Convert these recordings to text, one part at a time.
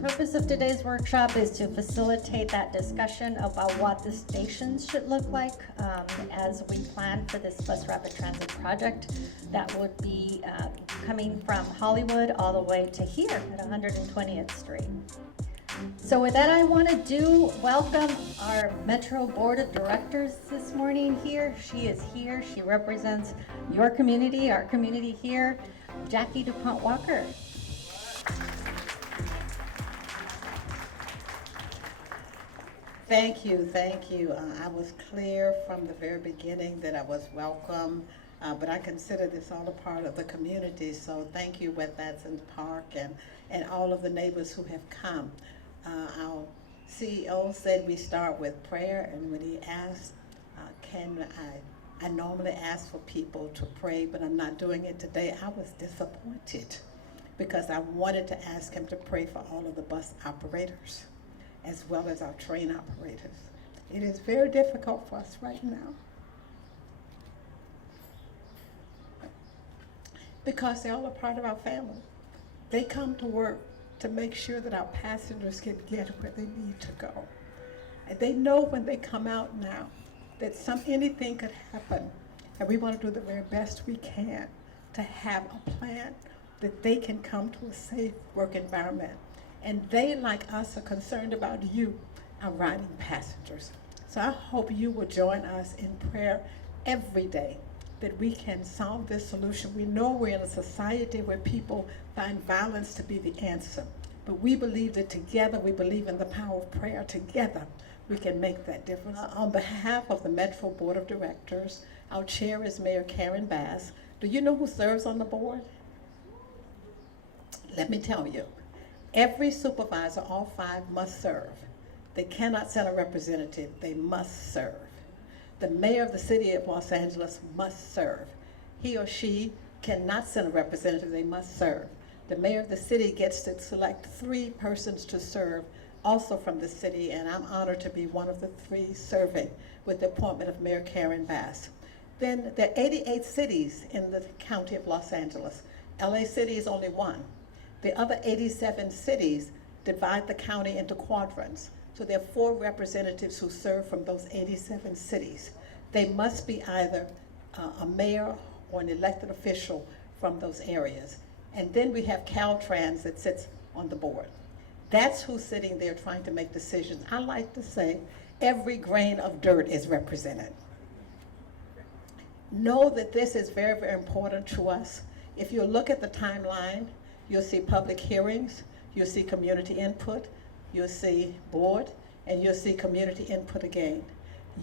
Purpose of today's workshop is to facilitate that discussion about what the stations should look like as we plan for this bus rapid transit project that would be coming from Hollywood all the way to here at 120th Street. So with that, I want to welcome our Metro Board of Directors this morning here. She is here. She represents your community, our community here. Jackie DuPont Walker. Thank you, thank you. I was clear from the very beginning that I was welcome, but I consider this all a part of the community, so thank you, West Athens Park, and all of the neighbors who have come. Our CEO said we start with prayer, and when he asked, I normally ask for people to pray, but I'm not doing it today. I was disappointed because I wanted to ask him to pray for all of the bus operators, as well as our train operators. It is very difficult for us right now because they're all a part of our family. They come to work to make sure that our passengers can get where they need to go. And they know when they come out now that anything could happen, and we want to do the very best we can to have a plan that they can come to a safe work environment. And they, like us, are concerned about you, our riding passengers. So I hope you will join us in prayer every day that we can solve this solution. We know we're in a society where people find violence to be the answer. But we believe that together, we believe in the power of prayer. Together, we can make that difference. On behalf of the Metro Board of Directors, our chair is Mayor Karen Bass. Do you know who serves on the board? Let me tell you. Every supervisor, all 5, must serve. They cannot send a representative, they must serve. The mayor of the city of Los Angeles must serve. He or she cannot send a representative, they must serve. The mayor of the city gets to select 3 persons to serve, also from the city, and I'm honored to be one of the 3 serving with the appointment of Mayor Karen Bass. Then there are 88 cities in the county of Los Angeles. LA City is only 1. The other 87 cities divide the county into quadrants. So there are 4 representatives who serve from those 87 cities. They must be either a mayor or an elected official from those areas. And then we have Caltrans that sits on the board. That's who's sitting there trying to make decisions. I like to say every grain of dirt is represented. Know that this is very, very important to us. If you look at the timeline, you'll see public hearings, you'll see community input, you'll see board, and you'll see community input again.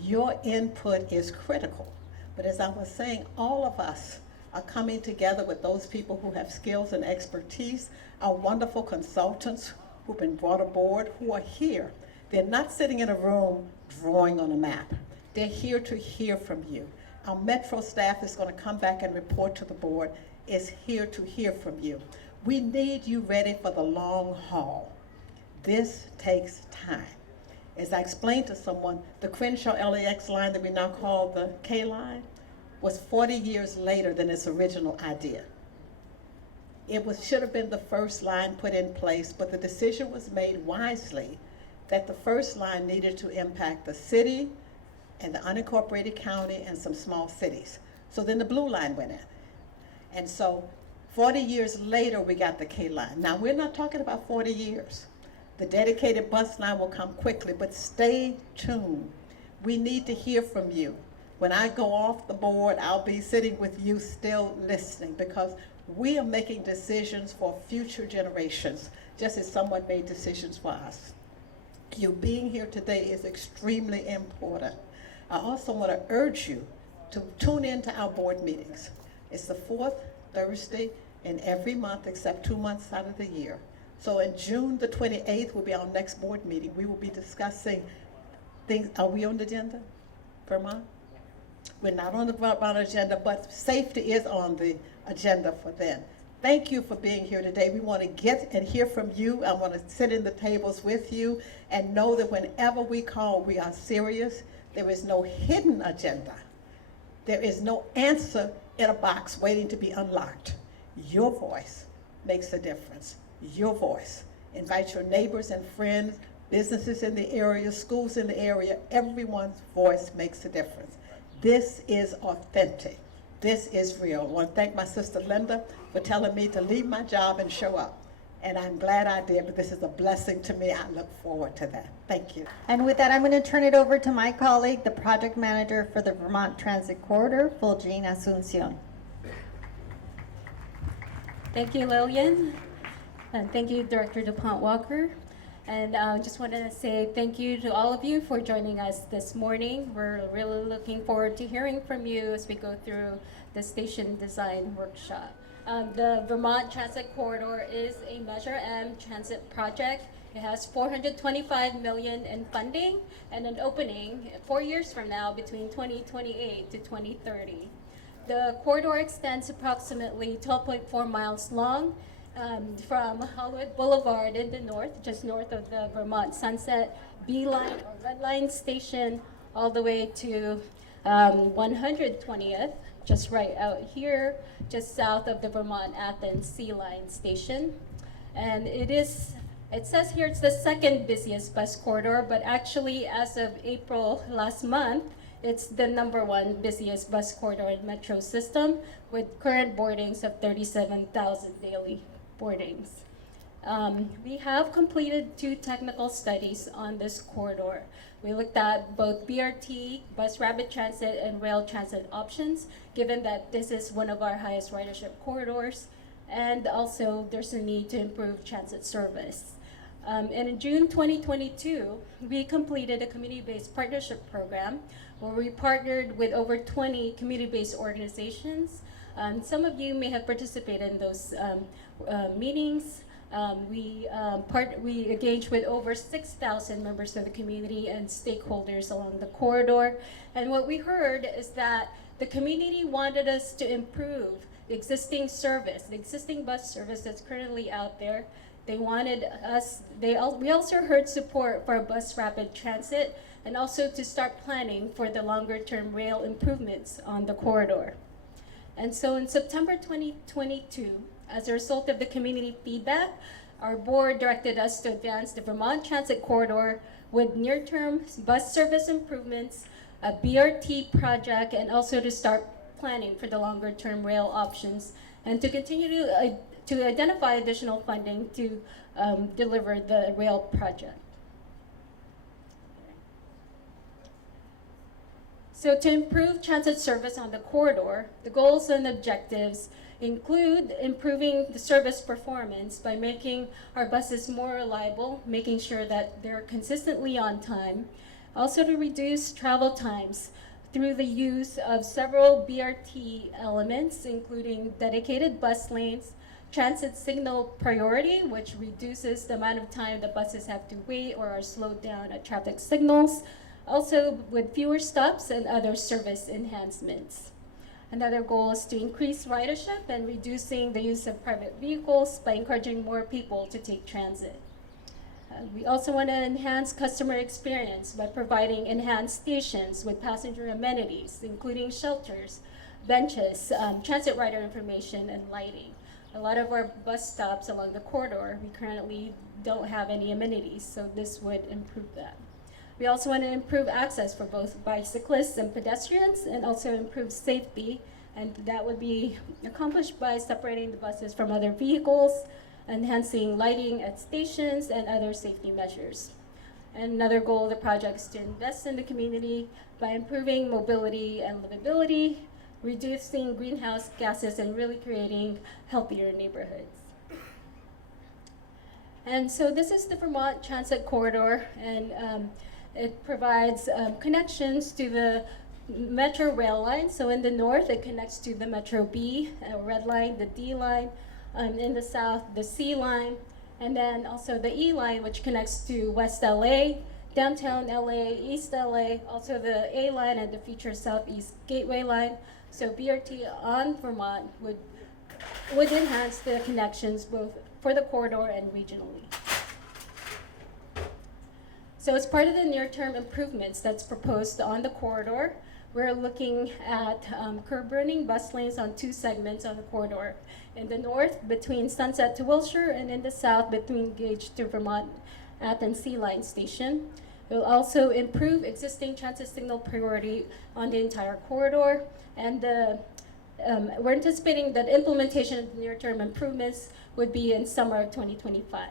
Your input is critical. But as I was saying, all of us are coming together with those people who have skills and expertise, our wonderful consultants who've been brought aboard, who are here. They're not sitting in a room drawing on a map. They're here to hear from you. Our Metro staff is going to come back and report to the board, is here to hear from you. We need you ready for the long haul. This takes time. As I explained to someone, the Crenshaw LAX line that we now call the K line was 40 years later than its original idea. It should have been the first line put in place, but the decision was made wisely that the first line needed to impact the city and the unincorporated county and some small cities. So then the blue line went in. And so 40 years later, we got the K line. Now, we're not talking about 40 years. The dedicated bus line will come quickly, but stay tuned. We need to hear from you. When I go off the board, I'll be sitting with you still listening because we are making decisions for future generations, just as someone made decisions for us. You being here today is extremely important. I also want to urge you to tune into our board meetings. It's the 4th Thursday in every month except 2 months out of the year. So in June the 28th will be our next board meeting. We will be discussing things. Are we on the agenda, Vermont? We're not on the Vermont agenda, but safety is on the agenda for then. Thank you for being here today. We want to get and hear from you. I want to sit in the tables with you and know that whenever we call, we are serious. There is no hidden agenda. There is no answer in a box waiting to be unlocked. Your voice makes a difference. Your voice Invite your neighbors and friends, businesses in the area, schools in the area. Everyone's voice makes a difference. This is authentic. This is real. I want to thank my sister Linda for telling me to leave my job and show up. And I'm glad I did, but this is a blessing to me. I look forward to that. Thank you. And with that, I'm going to turn it over to my colleague, the project manager for the Vermont Transit Corridor, Fulgine Asuncion. Thank you, Lillian. And thank you, Director DuPont Walker. And I just wanted to say thank you to all of you for joining us this morning. We're really looking forward to hearing from you as we go through the station design workshop. The Vermont Transit Corridor is a Measure M transit project. It has $425 million in funding and an opening 4 years from now between 2028 to 2030. The corridor extends approximately 12.4 miles long from Hollywood Boulevard in the north, just north of the Vermont Sunset B Line or Red Line station, all the way to 120th, just right out here, just south of the Vermont Athens C Line station. And it says here it's the second busiest bus corridor, but actually as of April last month, it's the #1 busiest bus corridor in Metro system with current boardings of 37,000 daily boardings. We have completed 2 technical studies on this corridor. We looked at both BRT, bus rapid transit, and rail transit options, given that this is one of our highest ridership corridors, and also there's a need to improve transit service. And in June 2022, we completed a community-based partnership program where we partnered with over 20 community-based organizations. Some of you may have participated in those meetings. We engaged with over 6,000 members of the community and stakeholders along the corridor. And what we heard is that the community wanted us to improve the existing service, the existing bus service that's currently out there. They wanted us, we also heard support for bus rapid transit and also to start planning for the longer term rail improvements on the corridor. And so in September 2022, as a result of the community feedback, our board directed us to advance the Vermont Transit Corridor with near-term bus service improvements, a BRT project, and also to start planning for the longer-term rail options, and to continue to identify additional funding to deliver the rail project. So to improve transit service on the corridor, the goals and objectives include improving the service performance by making our buses more reliable, making sure that they're consistently on time. Also to reduce travel times through the use of several BRT elements, including dedicated bus lanes, transit signal priority, which reduces the amount of time the buses have to wait or are slowed down at traffic signals, also with fewer stops and other service enhancements. Another goal is to increase ridership and reducing the use of private vehicles by encouraging more people to take transit. We also want to enhance customer experience by providing enhanced stations with passenger amenities, including shelters, benches, transit rider information, and lighting. A lot of our bus stops along the corridor, we currently don't have any amenities, so this would improve that. We also want to improve access for both bicyclists and pedestrians, and also improve safety, and that would be accomplished by separating the buses from other vehicles, enhancing lighting at stations, and other safety measures. And another goal of the project is to invest in the community by improving mobility and livability, reducing greenhouse gases, and really creating healthier neighborhoods. And so this is the Vermont Transit Corridor, and it provides connections to the Metro rail line. So in the north, it connects to the Metro B, Red Line, the D line. In the south, the C line, and then also the E line, which connects to West LA, downtown LA, East LA, also the A line and the future Southeast Gateway line. So BRT on Vermont would enhance the connections both for the corridor and regionally. So as part of the near-term improvements that's proposed on the corridor, we're looking at curb running bus lanes on 2 segments on the corridor. In the north, between Sunset to Wilshire, and in the south, between Gage to Vermont Athens Sea Line Station. It will also improve existing transit signal priority on the entire corridor, and we're anticipating that implementation of near-term improvements would be in summer of 2025.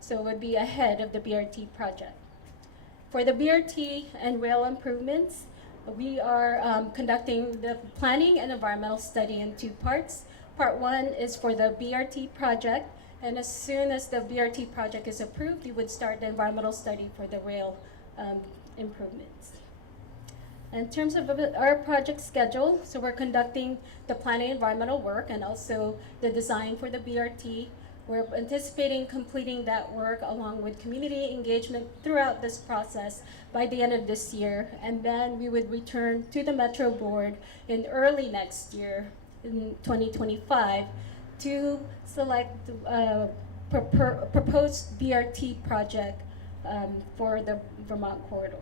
So it would be ahead of the BRT project. For the BRT and rail improvements, we are conducting the planning and environmental study in 2 parts. Part 1 is for the BRT project, and as soon as the BRT project is approved, we would start the environmental study for the rail improvements. In terms of our project schedule, so we're conducting the planning environmental work and also the design for the BRT. We're anticipating completing that work along with community engagement throughout this process by the end of this year, and then we would return to the Metro Board in early next year, in 2025, to select proposed BRT project for the Vermont corridor.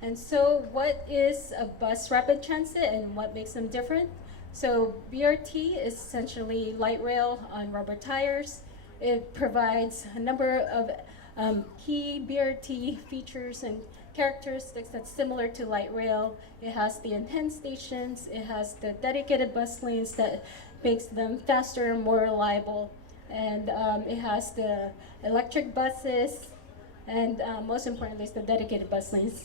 And so what is a bus rapid transit and what makes them different? So BRT is essentially light rail on rubber tires. It provides a number of key BRT features and characteristics that's similar to light rail. It has the enhanced stations, it has the dedicated bus lanes that makes them faster and more reliable, and it has the electric buses, and most importantly is the dedicated bus lanes.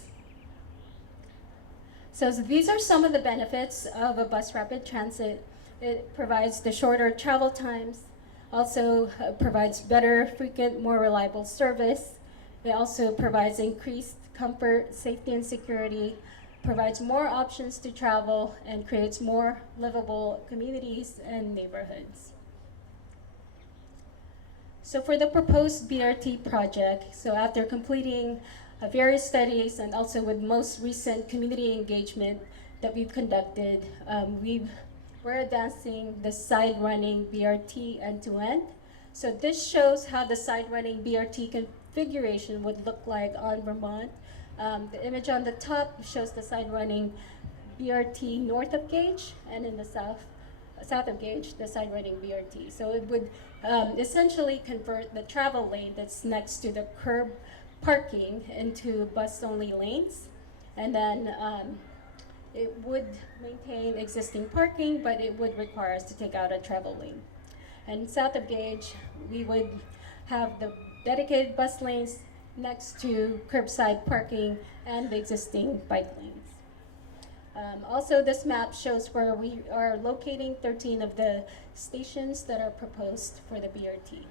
So these are some of the benefits of a bus rapid transit. It provides the shorter travel times, also provides better, frequent, more reliable service. It also provides increased comfort, safety, and security, provides more options to travel, and creates more livable communities and neighborhoods. So for the proposed BRT project, so after completing various studies and also with most recent community engagement that we've conducted, we're advancing the side-running BRT end-to-end. So this shows how the side-running BRT configuration would look like on Vermont. The image on the top shows the side-running BRT north of Gage, and in the south of Gage, the side-running BRT. So it would essentially convert the travel lane that's next to the curb parking into bus-only lanes, and then it would maintain existing parking, but it would require us to take out a travel lane. And south of Gage, we would have the dedicated bus lanes next to curbside parking and the existing bike lanes. Also, this map shows where we are locating 13 of the stations that are proposed for the BRT.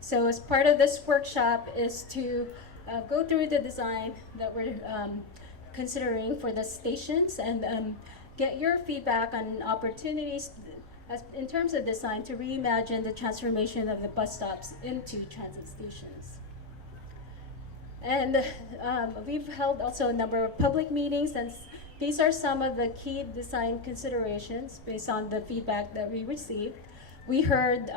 So as part of this workshop is to go through the design that we're considering for the stations and get your feedback on opportunities in terms of design to reimagine the transformation of the bus stops into transit stations. And we've held also a number of public meetings, and these are some of the key design considerations based on the feedback that we received. We heard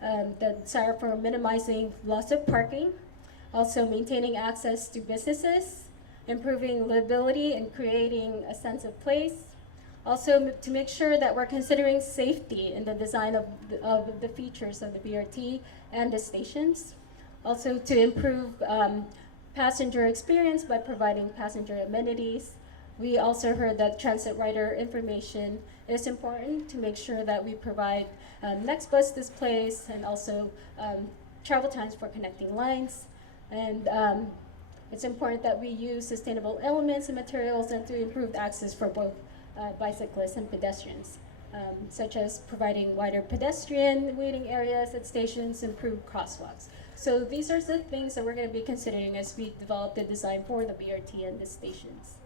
the desire for minimizing loss of parking, also maintaining access to businesses, improving livability and creating a sense of place, also to make sure that we're considering safety in the design of the features of the BRT and the stations, also to improve passenger experience by providing passenger amenities. We also heard that transit rider information is important to make sure that we provide next bus displays and also travel times for connecting lines. And it's important that we use sustainable elements and materials and to improve access for both bicyclists and pedestrians, such as providing wider pedestrian waiting areas at stations, improved crosswalks. So these are the things that we're going to be considering as we develop the design for the BRT and the stations.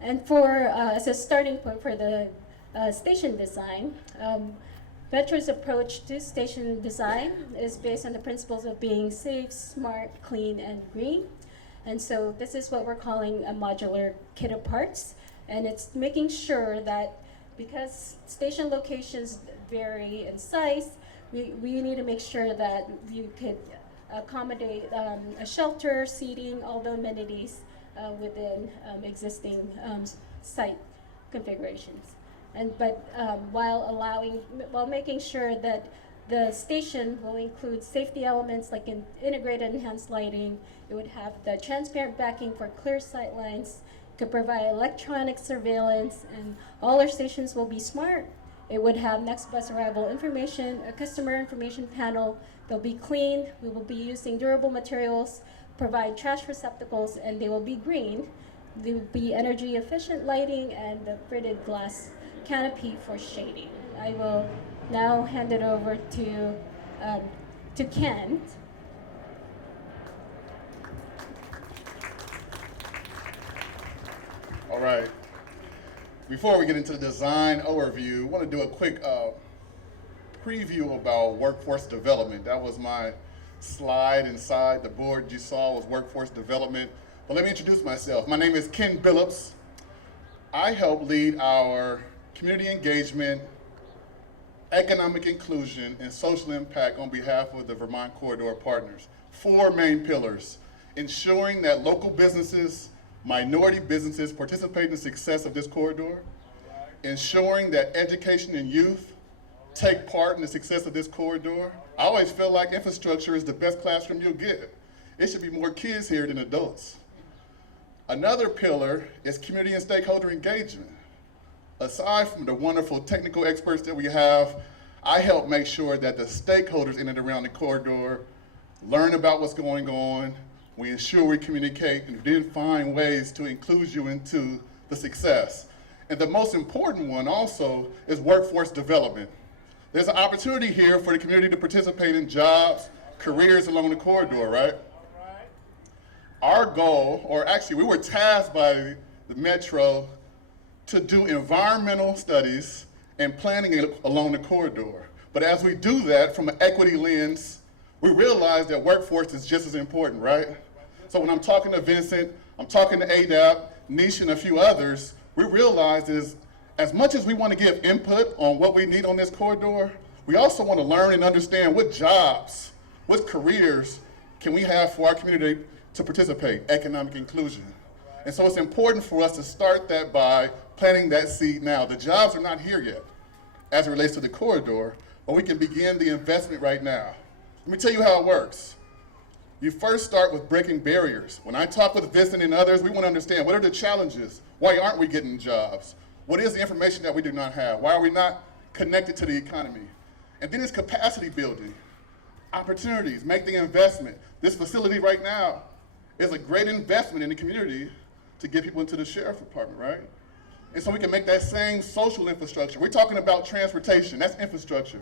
And as a starting point for the station design, Metro's approach to station design is based on the principles of being safe, smart, clean, and green. And so this is what we're calling a modular kit of parts. And it's making sure that because station locations vary in size, we need to make sure that you could accommodate a shelter, seating, all the amenities within existing site configurations. But while making sure that the station will include safety elements like integrated enhanced lighting. It would have the transparent backing for clear sight lines, could provide electronic surveillance, and all our stations will be smart. It would have next bus arrival information, a customer information panel. They'll be clean. We will be using durable materials, provide trash receptacles, and they will be green. There will be energy efficient lighting and the fritted glass canopy for shading. I will now hand it over to Ken. All right. Before we get into the design overview, I want to do a quick preview about workforce development. That was my slide inside. The board you saw was workforce development. But let me introduce myself. My name is Ken Billups. I help lead our community engagement, economic inclusion, and social impact on behalf of the Vermont Corridor Partners. 4 main pillars: ensuring that local businesses, minority businesses participate in the success of this corridor, ensuring that education and youth take part in the success of this corridor. I always feel like infrastructure is the best classroom you'll get. It should be more kids here than adults. Another pillar is community and stakeholder engagement. Aside from the wonderful technical experts that we have, I help make sure that the stakeholders in and around the corridor learn about what's going on. We ensure we communicate and then find ways to include you into the success. And the most important one also is workforce development. There's an opportunity here for the community to participate in jobs, careers along the corridor, right? Our goal, or actually we were tasked by the Metro to do environmental studies and planning along the corridor. But as we do that from an equity lens, we realize that workforce is just as important, right? So when I'm talking to Vincent, I'm talking to ADAP, Nish, and a few others, we realize is as much as we want to give input on what we need on this corridor, we also want to learn and understand what jobs, what careers can we have for our community to participate, economic inclusion. And so it's important for us to start that by planting that seed now. The jobs are not here yet as it relates to the corridor, but we can begin the investment right now. Let me tell you how it works. You first start with breaking barriers. When I talk with Vincent and others, we want to understand what are the challenges? Why aren't we getting jobs? What is the information that we do not have? Why are we not connected to the economy? And then it's capacity building, opportunities, make the investment. This facility right now is a great investment in the community to get people into the sheriff's department, right? And so we can make that same social infrastructure. We're talking about transportation, that's infrastructure.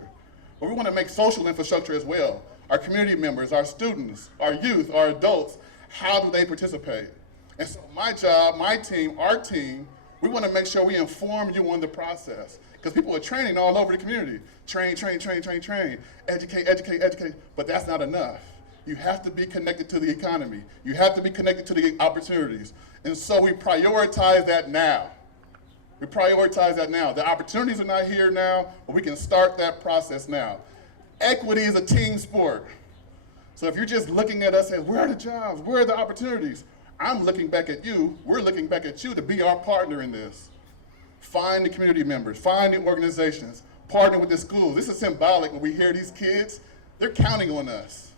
But we want to make social infrastructure as well. Our community members, our students, our youth, our adults, how do they participate? And so my job, my team, our team, we want to make sure we inform you on the process. Because people are training all over the community. Train, educate. But that's not enough. You have to be connected to the economy. You have to be connected to the opportunities. And so we prioritize that now. The opportunities are not here now, but we can start that process now. Equity is a team sport. So if you're just looking at us as, where are the jobs? Where are the opportunities? I'm looking back at you. We're looking back at you to be our partner in this. Find the community members, find the organizations, partner with the schools. This is symbolic when we hear these kids, they're counting on us.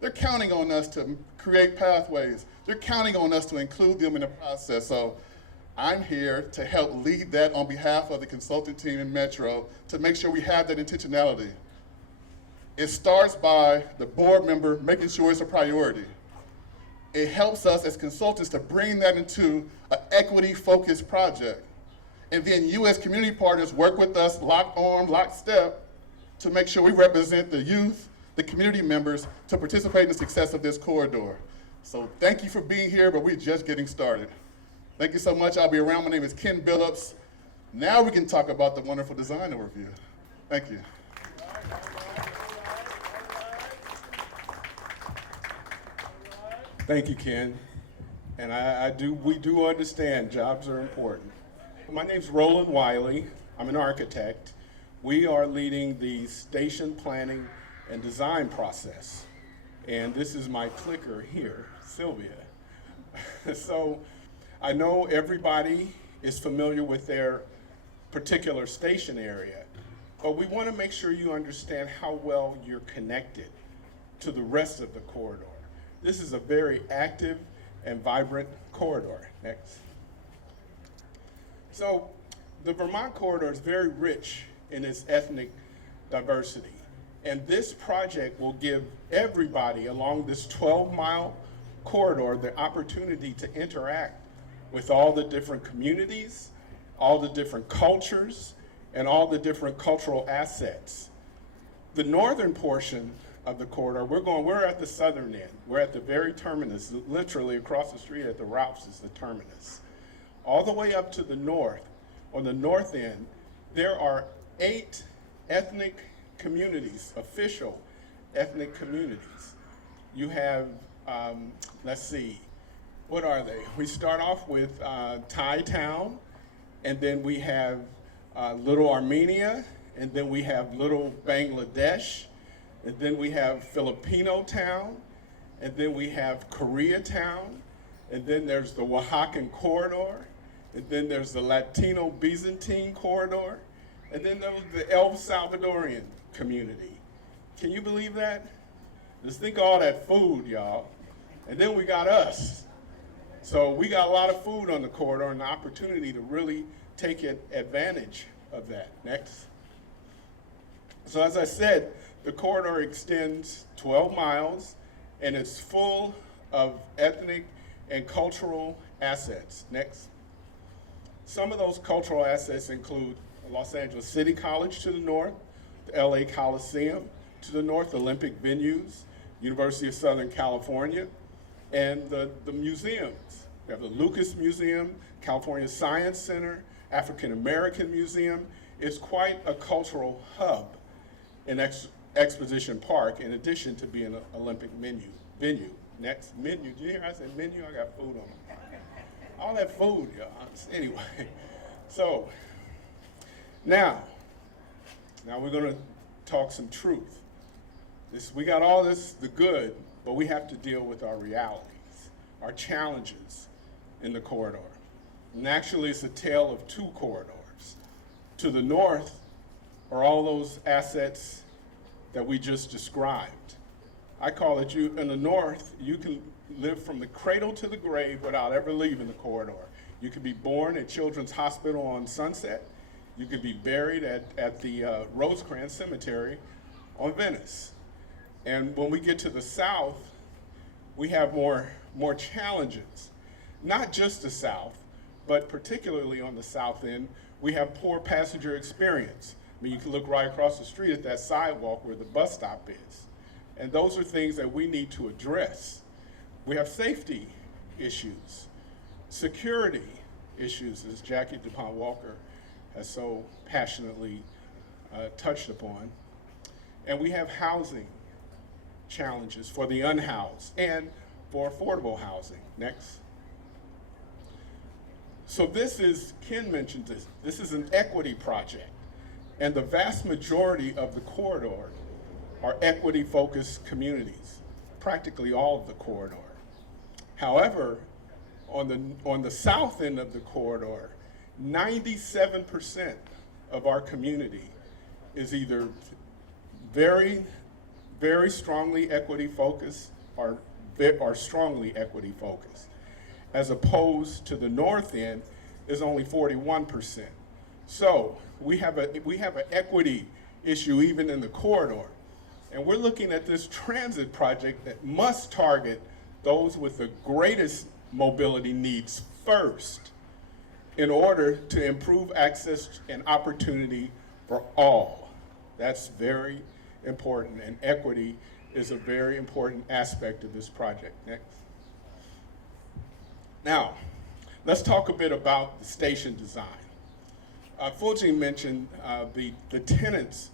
They're counting on us to create pathways. They're counting on us to include them in the process. So I'm here to help lead that on behalf of the consultant team in Metro to make sure we have that intentionality. It starts by the board member making sure it's a priority. It helps us as consultants to bring that into an equity-focused project. And then you as community partners work with us locked arm, locked step to make sure we represent the youth, the community members to participate in the success of this corridor. So thank you for being here, but we're just getting started. Thank you so much. I'll be around. My name is Ken Billups. Now we can talk about the wonderful design overview. Thank you. Thank you, Ken. And we do understand jobs are important. My name's Roland Wiley. I'm an architect. We are leading the station planning and design process. And this is my clicker here, Sylvia. So I know everybody is familiar with their particular station area, but we want to make sure you understand how well you're connected to the rest of the corridor. This is a very active and vibrant corridor. Next. So the Vermont corridor is very rich in its ethnic diversity. And this project will give everybody along this 12-mile corridor the opportunity to interact with all the different communities, all the different cultures, and all the different cultural assets. The northern portion of the corridor, we're at the southern end. We're at the very terminus, literally across the street at the Ralphs is the terminus. All the way up to the north, on the north end, there are 8 ethnic communities, official ethnic communities. You have, let's see, what are they? We start off with Thai Town, and then we have Little Armenia, and then we have Little Bangladesh, and then we have Filipino Town, and then we have Koreatown, and then there's the Oaxacan corridor, and then there's the Latino Byzantine corridor, and then there's the El Salvadorian community. Can you believe that? Just think of all that food, y'all. And then we got us. So we got a lot of food on the corridor and the opportunity to really take advantage of that. Next. So as I said, the corridor extends 12 miles and it's full of ethnic and cultural assets. Next. Some of those cultural assets include Los Angeles City College to the north, the LA Coliseum to the north, Olympic venues, University of Southern California, and the museums. We have the Lucas Museum, California Science Center, African American Museum. It's quite a cultural hub in Exposition Park, in addition to being an Olympic venue. Next, menu. Did you hear I said menu? I got food on me. All that food, y'all. Anyway, so now we're going to talk some truth. We got all this, the good, but we have to deal with our realities, our challenges in the corridor. And actually, it's a tale of 2 corridors. To the north are all those assets that we just described. I call it, in the north, you can live from the cradle to the grave without ever leaving the corridor. You could be born at Children's Hospital on Sunset. You could be buried at the Rosecrans Cemetery on Venice. And when we get to the south, we have more challenges. Not just the south, but particularly on the south end, we have poor passenger experience. I mean, you can look right across the street at that sidewalk where the bus stop is. And those are things that we need to address. We have safety issues, security issues, as Jackie DuPont Walker has so passionately touched upon. And we have housing challenges for the unhoused and for affordable housing. Next. So Ken mentioned this is an equity project. And the vast majority of the corridor are equity-focused communities, practically all of the corridor. However, on the south end of the corridor, 97% of our community is either very, very strongly equity-focused or strongly equity-focused, as opposed to the north end is only 41%. So we have an equity issue even in the corridor. And we're looking at this transit project that must target those with the greatest mobility needs first in order to improve access and opportunity for all. That's very important, and equity is a very important aspect of this project. Next. Now, let's talk a bit about the station design. Fulji mentioned the tenets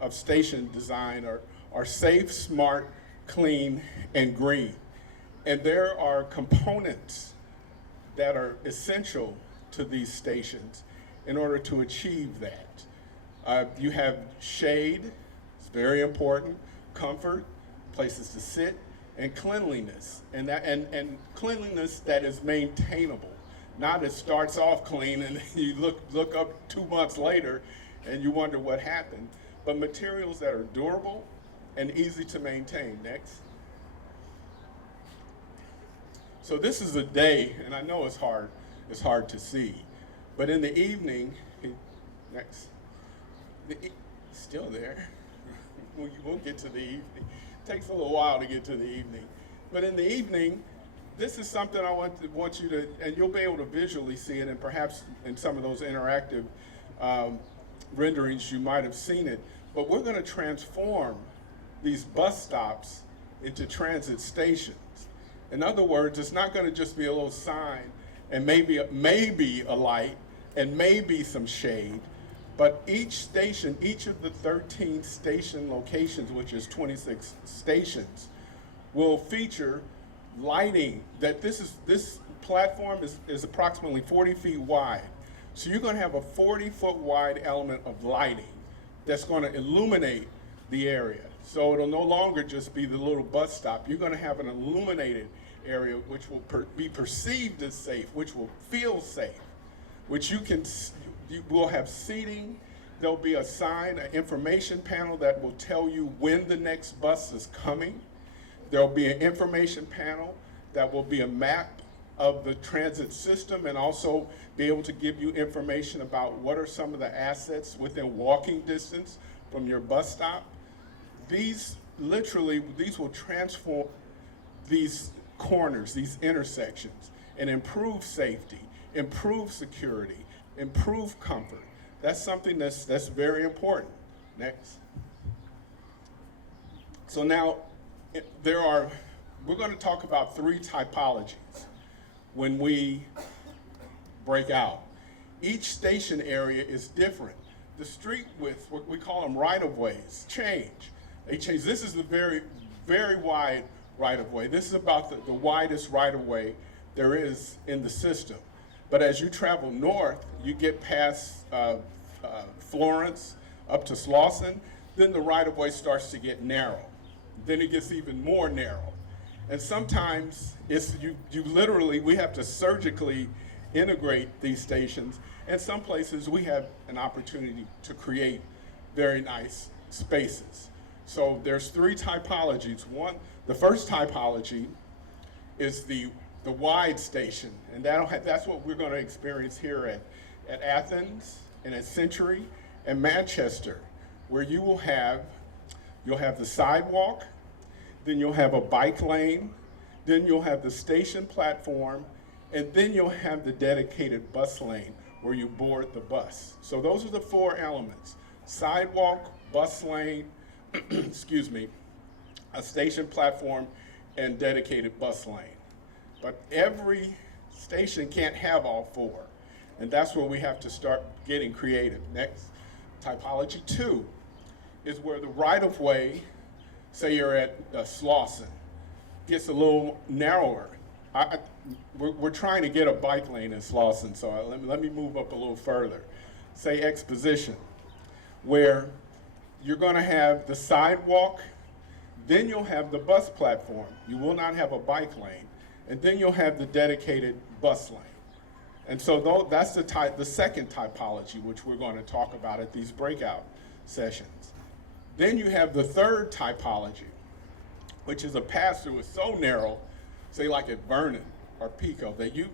of station design are safe, smart, clean, and green. And there are components that are essential to these stations in order to achieve that. You have shade, it's very important, comfort, places to sit, and cleanliness. And cleanliness that is maintainable, Not it starts off clean and you look up 2 months later and you wonder what happened, but materials that are durable and easy to maintain. Next. So this is a day, and I know it's hard to see, but in the evening, next, still there. We'll get to the evening. It takes a little while to get to the evening, but in the evening, this is something I want you to, and you'll be able to visually see it, and perhaps in some of those interactive renderings you might have seen it, but we're going to transform these bus stops into transit stations. In other words, it's not going to just be a little sign and maybe a light and maybe some shade, but each station, each of the 13 station locations, which is 26 stations, will feature lighting. That this platform is approximately 40 feet wide. So you're going to have a 40-foot wide element of lighting that's going to illuminate the area. So it'll no longer just be the little bus stop. You're going to have an illuminated area which will be perceived as safe, which will feel safe, which you will have seating. There'll be a sign, an information panel that will tell you when the next bus is coming. There'll be an information panel that will be a map of the transit system and also be able to give you information about what are some of the assets within walking distance from your bus stop. These will transform these corners, these intersections, and improve safety, improve security, improve comfort. That's something that's very important. Next. So now we're going to talk about 3 typologies when we break out. Each station area is different. The street width, what we call them right-of-ways, change. They change. This is the very, very wide right-of-way. This is about the widest right-of-way there is in the system. But as you travel north, you get past Florence up to Slauson, then the right-of-way starts to get narrow. Then it gets even more narrow. And sometimes we have to surgically integrate these stations. And some places we have an opportunity to create very nice spaces. So there's 3 typologies. The first typology is the wide station, and that's what we're going to experience here at Athens and at Century and Manchester, where you'll have the sidewalk, then you'll have a bike lane, then you'll have the station platform, and then you'll have the dedicated bus lane where you board the bus. So those are the 4 elements: sidewalk, bus lane, excuse me, a station platform, and dedicated bus lane. But every station can't have all 4, and that's where we have to start getting creative. Next, typology 2 is where the right-of-way, say you're at Slauson, gets a little narrower. We're trying to get a bike lane in Slauson, so let me move up a little further. Say Exposition, where you're going to have the sidewalk, then you'll have the bus platform. You will not have a bike lane. And then you'll have the dedicated bus lane. And so that's the second typology, which we're going to talk about at these breakout sessions. Then you have the third typology, which is a pass-through. It's so narrow, say like at Vernon or Pico, that you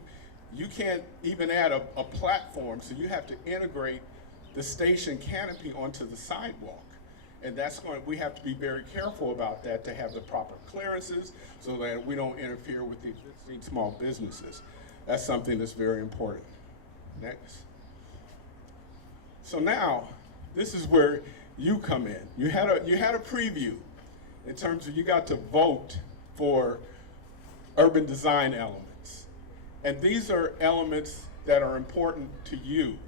can't even add a platform, so you have to integrate the station canopy onto the sidewalk. And we have to be very careful about that to have the proper clearances so that we don't interfere with the existing small businesses. That's something that's very important. Next. So now, this is where you come in. You had a preview in terms of you got to vote for urban design elements. And these are elements that are important to you,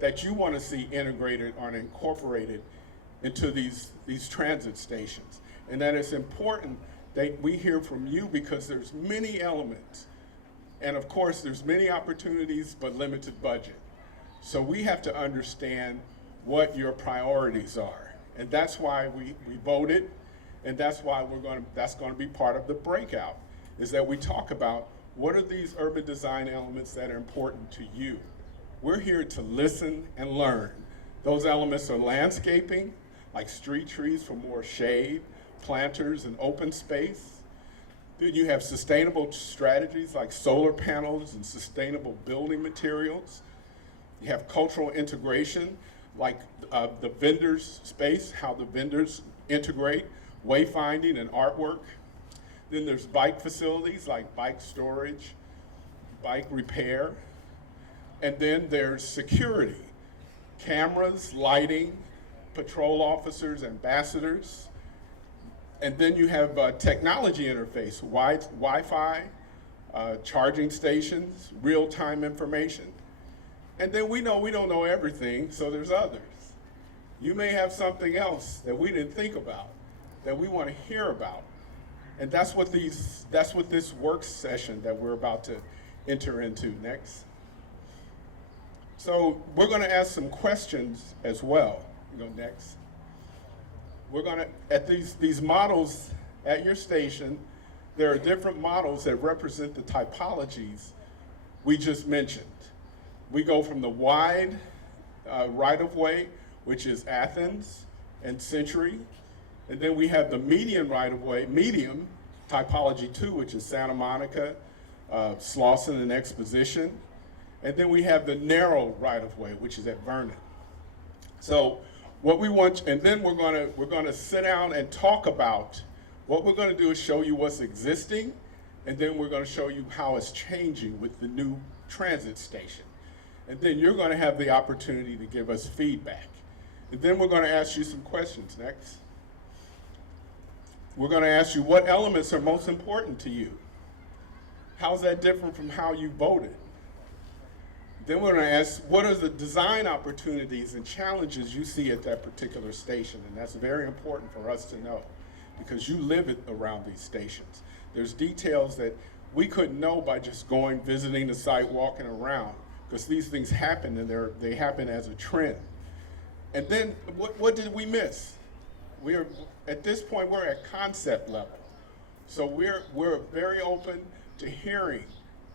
that you want to see integrated or incorporated into these transit stations. And that it's important that we hear from you, because there's many elements. And of course, there's many opportunities, but limited budget. So we have to understand what your priorities are. And that's why we voted, and that's why that's going to be part of the breakout, is that we talk about What are these urban design elements that are important to you? We're here to listen and learn. Those elements are landscaping, like street trees for more shade, planters and open space. Then you have sustainable strategies like solar panels and sustainable building materials. You have cultural integration, like the vendors' space, how the vendors integrate wayfinding and artwork. Then there's bike facilities like bike storage, bike repair. And then there's security, cameras, lighting, patrol officers, ambassadors. And then you have technology interface, Wi-Fi, charging stations, real-time information. And then we know we don't know everything, so there's others. You may have something else that we didn't think about, that we want to hear about. And that's what this work session that we're about to enter into next. So we're going to ask some questions as well. You go next. We're going to, at these models at your station, there are different models that represent the typologies we just mentioned. We go from the wide right-of-way, which is Athens and Century, and then we have the median right-of-way, medium typology 2, which is Santa Monica, Slauson and Exposition, and then we have the narrow right-of-way, which is at Vernon. So what we want, and then we're gonna sit down and talk about, what we're gonna do is show you what's existing, and then we're gonna show you how it's changing with the new transit station. And then you're gonna have the opportunity to give us feedback. And then we're gonna ask you some questions next. We're gonna ask you what elements are most important to you. How's that different from how you voted? Then we're gonna ask, what are the design opportunities and challenges you see at that particular station? And that's very important for us to know, because you live around these stations. There's details that we couldn't know by just going, visiting the site, walking around, because these things happen and they happen as a trend. And then what did we miss? At this point, we're at concept level. So we're very open to hearing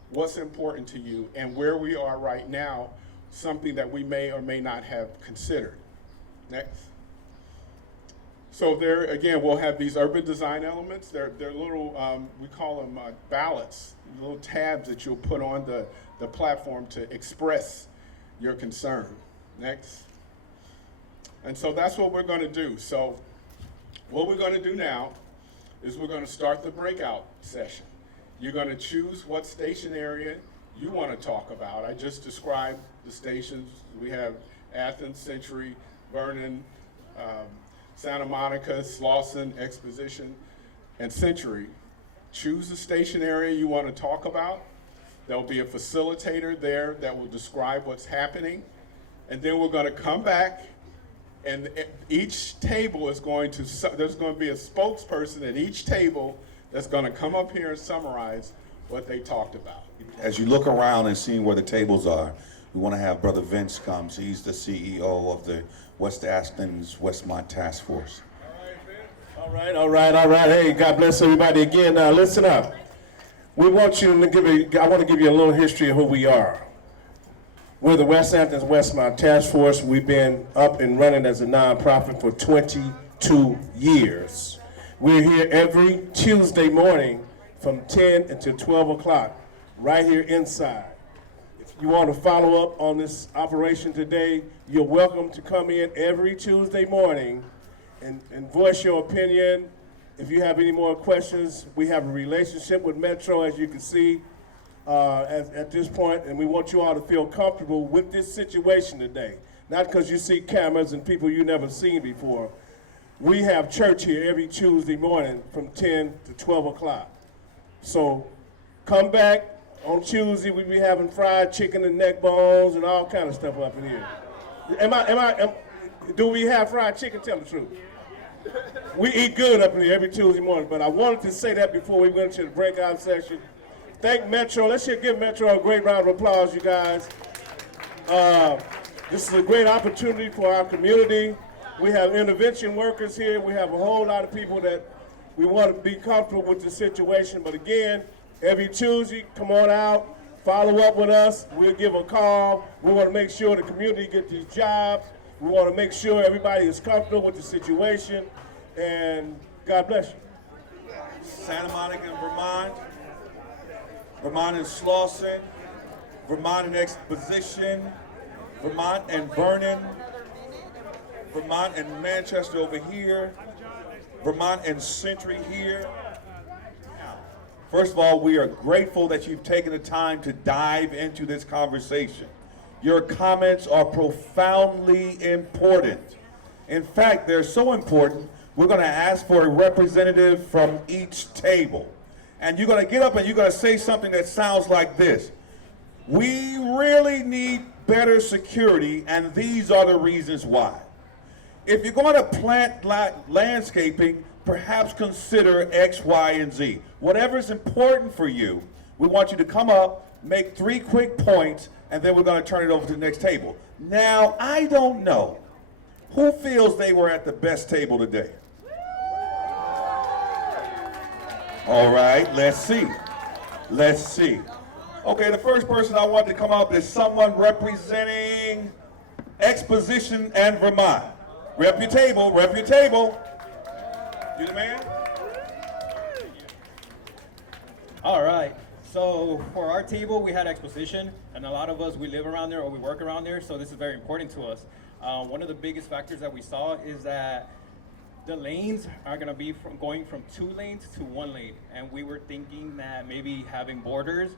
what's important to you and where we are right now, something that we may or may not have considered. Next. So there, again, we'll have these urban design elements. They're little, we call them ballots, little tabs that you'll put on the platform to express your concern. Next. And so that's what we're going to do. So what we're going to do now is we're going to start the breakout session. You're going to choose what station area you want to talk about. I just described the stations. We have Athens, Century, Vernon, Santa Monica, Slauson, Exposition, and Century. Choose the station area you want to talk about. There'll be a facilitator there that will describe what's happening. And then we're going to come back, and each table is going to, there's going to be a spokesperson at each table that's going to come up here and summarize what they talked about. As you look around and see where the tables are, we want to have Brother Vince come. He's the CEO of the West Athens Westmont Task Force. All right. Hey, God bless everybody again. Now listen up. We want you to I want to give you a little history of who we are. We're the West Athens Westmont Task Force. We've been up and running as a nonprofit for 22 years. We're here every Tuesday morning from 10 until 12 o'clock, right here inside. If you want to follow up on this operation today, you're welcome to come in every Tuesday morning and voice your opinion. If you have any more questions, we have a relationship with Metro, as you can see at this point, and we want you all to feel comfortable with this situation today. Not because you see cameras and people you never seen before. We have church here every Tuesday morning from 10 to 12 o'clock. So come back on Tuesday. We'll be having fried chicken and neck bones and all kind of stuff up in here. Do we have fried chicken? Tell the truth. We eat good up in here every Tuesday morning, but I wanted to say that before we went to the breakout session. Thank Metro. Let's give Metro a great round of applause, you guys. This is a great opportunity for our community. We have intervention workers here. We have a whole lot of people that we want to be comfortable with the situation. But again, Every Tuesday, come on out, follow up with us. We'll give a call. We want to make sure the community get these jobs. We want to make sure everybody is comfortable with the situation. And God bless you. Santa Monica and Vermont, Vermont and Slauson, Vermont and Exposition, Vermont and Vernon, Vermont and Manchester over here, Vermont and Century here. First of all, we are grateful that you've taken the time to dive into this conversation. Your comments are profoundly important. In fact, they're so important, we're going to ask for a representative from each table. And you're going to get up and you're going to say something that sounds like this. We really need better security, and these are the reasons why. If you're going to plant landscaping, perhaps consider X, Y, and Z. Whatever is important for you, we want you to come up, make 3 quick points, and then we're going to turn it over to the next table. Now, I don't know who feels they were at the best table today. All right, let's see. Let's see. Okay, the first person I want to come up is someone representing Exposition and Vermont. Rep your table, rep your table. You the man? All right, so for our table, we had Exposition, and a lot of us, we live around there or we work around there, so this is very important to us. One of the biggest factors that we saw is that the lanes are gonna be going from 2 lanes to 1 lane, and we were thinking that maybe having borders,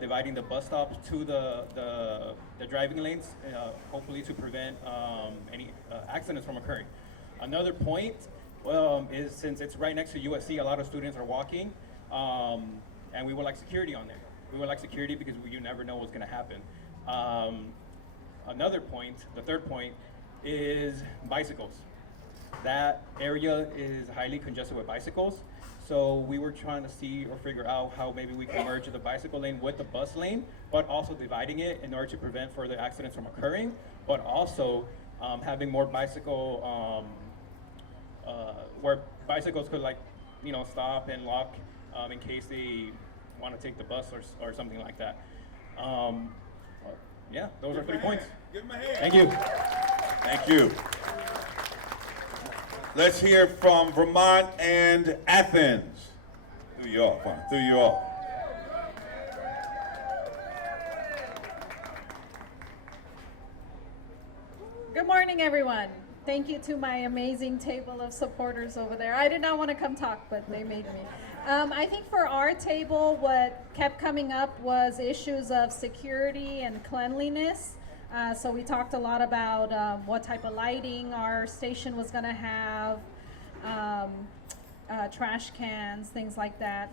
dividing the bus stops to the driving lanes, hopefully to prevent any accidents from occurring. Another point is since it's right next to USC, a lot of students are walking, and we would like security on there. We would like security because you never know what's gonna happen. Another point, the third point, is bicycles. That area is highly congested with bicycles. So we were trying to see or figure out how maybe we can merge the bicycle lane with the bus lane, but also dividing it in order to prevent further accidents from occurring, but also having more bicycle, where bicycles could stop and lock in case they want to take the bus or something like that. Yeah, those are 3 points. Give him a hand. Thank you. Thank you. Let's hear from Vermont and Athens. Threw you off, huh? Threw you off. Good morning, everyone. Thank you to my amazing table of supporters over there. I did not want to come talk, but they made me. I think for our table, what kept coming up was issues of security and cleanliness. So we talked a lot about what type of lighting our station was going to have, trash cans, things like that.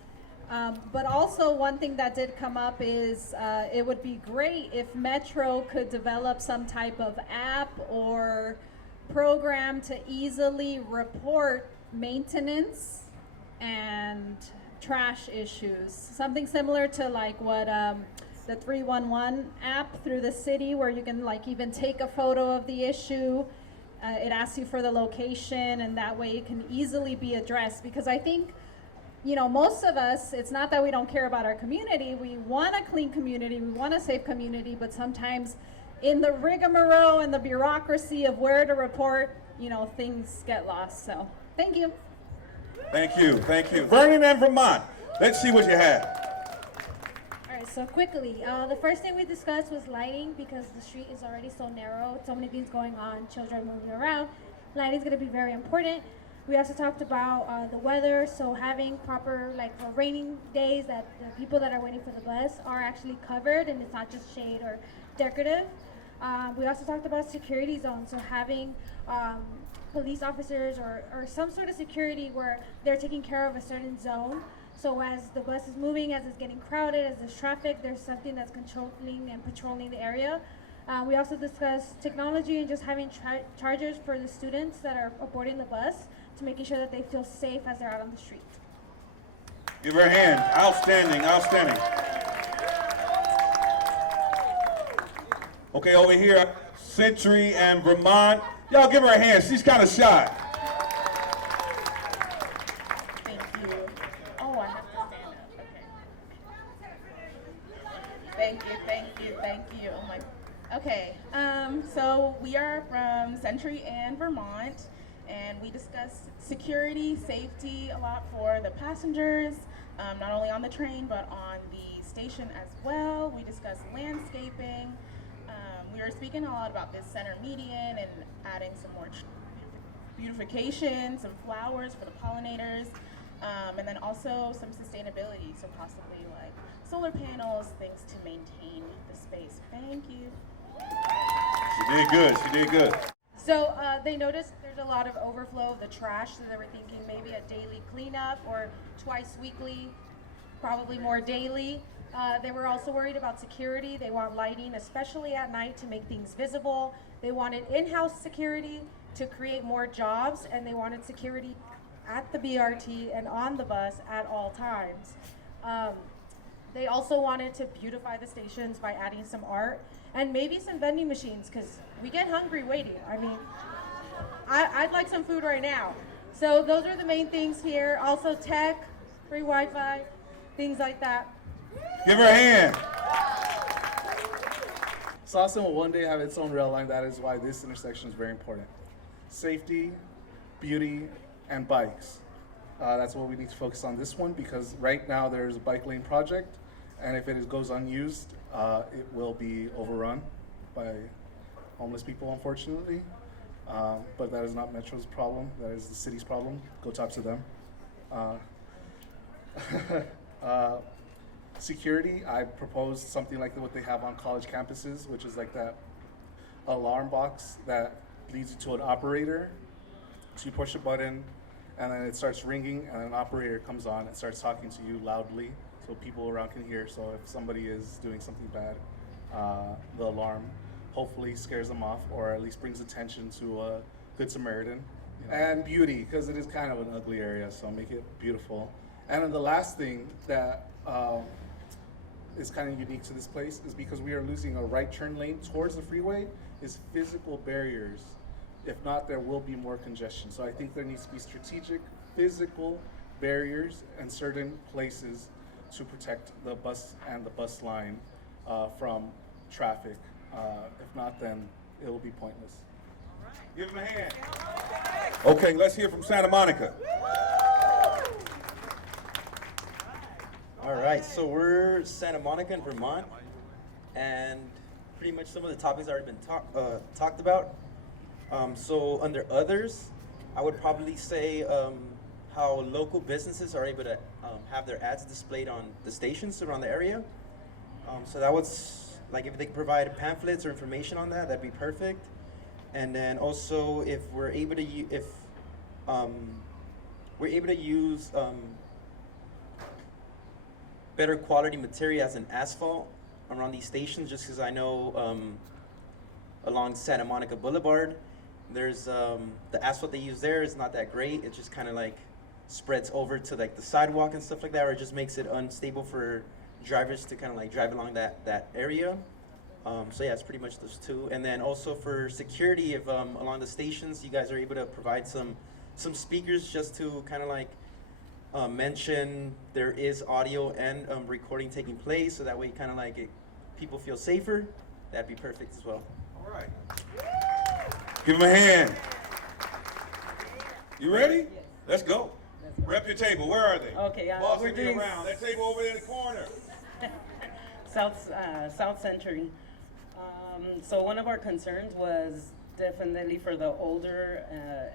But also one thing that did come up is it would be great if Metro could develop some type of app or program to easily report maintenance and trash issues. Something similar to like what the 311 app through the city, where you can like even take a photo of the issue. It asks you for the location, and that way it can easily be addressed. Because I think, most of us, it's not that we don't care about our community. We want a clean community, we want a safe community, but sometimes in the rigmarole and the bureaucracy of where to report, things get lost. So, thank you. Thank you. Thank you. Vernon and Vermont. Let's see what you have. All right, so quickly, the first thing we discussed was lighting, because the street is already so narrow, so many things going on, children moving around. Lighting is going to be very important. We also talked about the weather, so having proper, for raining days, that the people that are waiting for the bus are actually covered and it's not just shade or decorative. We also talked about security zones, so having police officers or some sort of security where they're taking care of a certain zone. So as the bus is moving, as it's getting crowded, as there's traffic, there's something that's controlling and patrolling the area. We also discussed technology and just having chargers for the students that are boarding the bus, to making sure that they feel safe as they're out on the street. Give her a hand. Outstanding, outstanding. Okay, over here, Century and Vermont. Y'all give her a hand. She's kind of shy. Thank you. Oh, I have to stand up. Okay. thank you. Oh my. Okay, so we are from Century and Vermont, and we discuss security, safety a lot for the passengers, not only on the train but on the station as well. We discuss landscaping. We were speaking a lot about this center median and adding some more beautification, some flowers for the pollinators, and then also some sustainability, so possibly like solar panels, things to maintain the space. Thank you. She did good. She did good. So they noticed there's a lot of overflow of the trash, so they were thinking maybe a daily cleanup or twice weekly, probably more daily. They were also worried about security. They want lighting, especially at night, to make things visible. They wanted in-house security to create more jobs, and they wanted security at the BRT and on the bus at all times. They also wanted to beautify the stations by adding some art and maybe some vending machines, because we get hungry waiting. I mean, I'd like some food right now. So those are the main things here. Also tech, free Wi-Fi, things like that. Give her a hand. Austin will one day have its own rail line. That is why this intersection is very important. Safety, beauty, and bikes. That's what we need to focus on this one, because right now there's a bike lane project, and if it goes unused, it will be overrun by homeless people, unfortunately. But that is not Metro's problem. That is the city's problem. Go talk to them. Security, I proposed something like what they have on college campuses, which is like that alarm box that leads you to an operator. So you push a button and then it starts ringing, and an operator comes on and starts talking to you loudly so people around can hear. So if somebody is doing something bad, the alarm hopefully scares them off, or at least brings attention to a good Samaritan. And beauty, because it is kind of an ugly area, so make it beautiful. And then the last thing that is kind of unique to this place is because we are losing a right turn lane towards the freeway, is physical barriers. If not, there will be more congestion. So I think there needs to be strategic physical barriers in certain places to protect the bus and the bus line from traffic. If not, then it will be pointless. Give him a hand. Okay, let's hear from Santa Monica. All right, so we're Santa Monica in Vermont, and pretty much some of the topics already been talked about. So under others, I would probably say how local businesses are able to have their ads displayed on the stations around the area. So that was like, if they could provide pamphlets or information on that, that'd be perfect. And then also, if we're able to use better quality materials and asphalt around these stations, just because I know along Santa Monica Boulevard, there's the asphalt they use there is not that great. It just kind of like spreads over to like the sidewalk and stuff like that, or it just makes it unstable for drivers to kind of like drive along that area. So yeah, it's pretty much those two. And then also for security, if along the stations you guys are able to provide some speakers just to kind of like mention there is audio and recording taking place, so that way kind of like people feel safer, that'd be perfect as well. All right. Give them a hand. You ready? Let's go. Rep your table. Where are they? Okay, Boss we're me doing around. That table over there in the corner. South Century. So one of our concerns was definitely for the older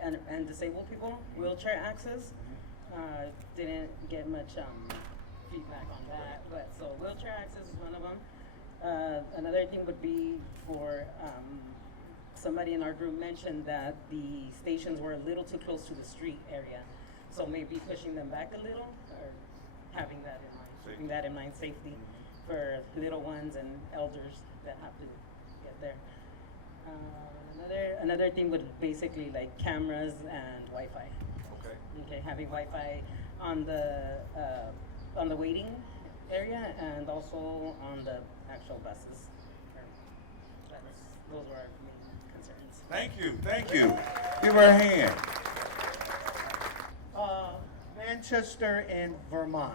and disabled people, wheelchair access. Didn't get much feedback on that, but so wheelchair access is one of them. Another thing would be for somebody in our group mentioned that the stations were a little too close to the street area, so maybe pushing them back a little, or having that in mind, keeping that in mind, safety for little ones and elders that have to get there. Another thing would basically like cameras and Wi-Fi. Okay, having Wi-Fi on the waiting area and also on the actual buses. Those were our main concerns. Thank you. Thank you. Give her a hand. Manchester and Vermont.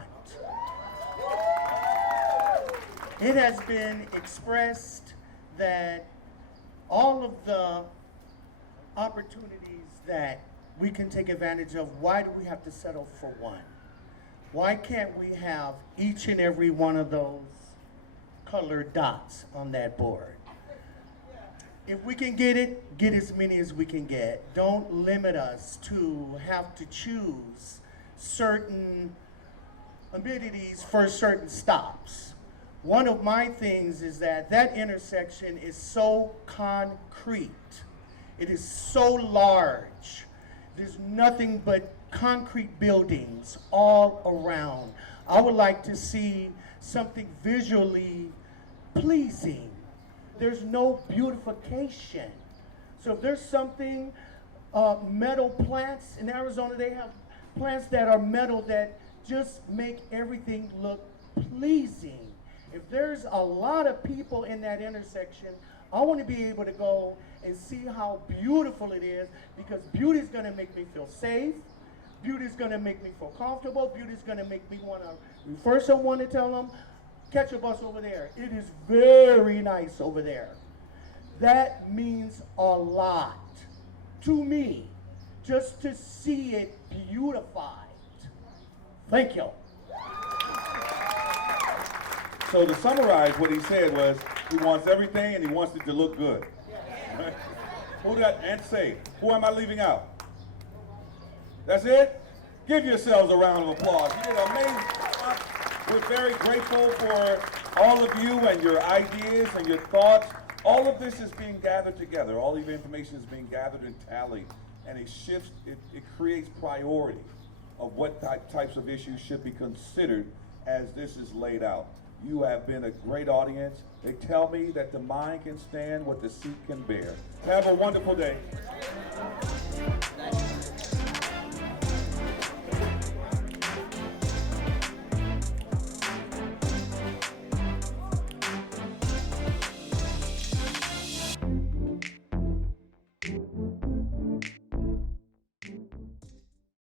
It has been expressed that all of the opportunities that we can take advantage of, why do we have to settle for one? Why can't we have each and every one of those colored dots on that board? If we can get it, get as many as we can get. Don't limit us to have to choose certain amenities for certain stops. One of my things is that that intersection is so concrete. It is so large. There's nothing but concrete buildings all around. I would like to see something visually pleasing. There's no beautification. So if there's something, metal plants, in Arizona they have plants that are metal that just make everything look pleasing. If there's a lot of people in that intersection, I want to be able to go and see how beautiful it is, because beauty is going to make me feel safe. Beauty is going to make me feel comfortable. Beauty is going to make me want to refer someone to tell them, catch a bus over there. It is very nice over there. That means a lot to me, just to see it beautified. Thank you. So to summarize, what he said was he wants everything and he wants it to look good. Right? Who that and say? Who am I leaving out? That's it? Give yourselves a round of applause. You did an amazing job. We're very grateful for all of you and your ideas and your thoughts. All of this is being gathered together. All of the information is being gathered and tallied, and it shifts. It creates priority of what types of issues should be considered as this is laid out. You have been a great audience. They tell me that the mind can stand what the seat can bear. Have a wonderful day.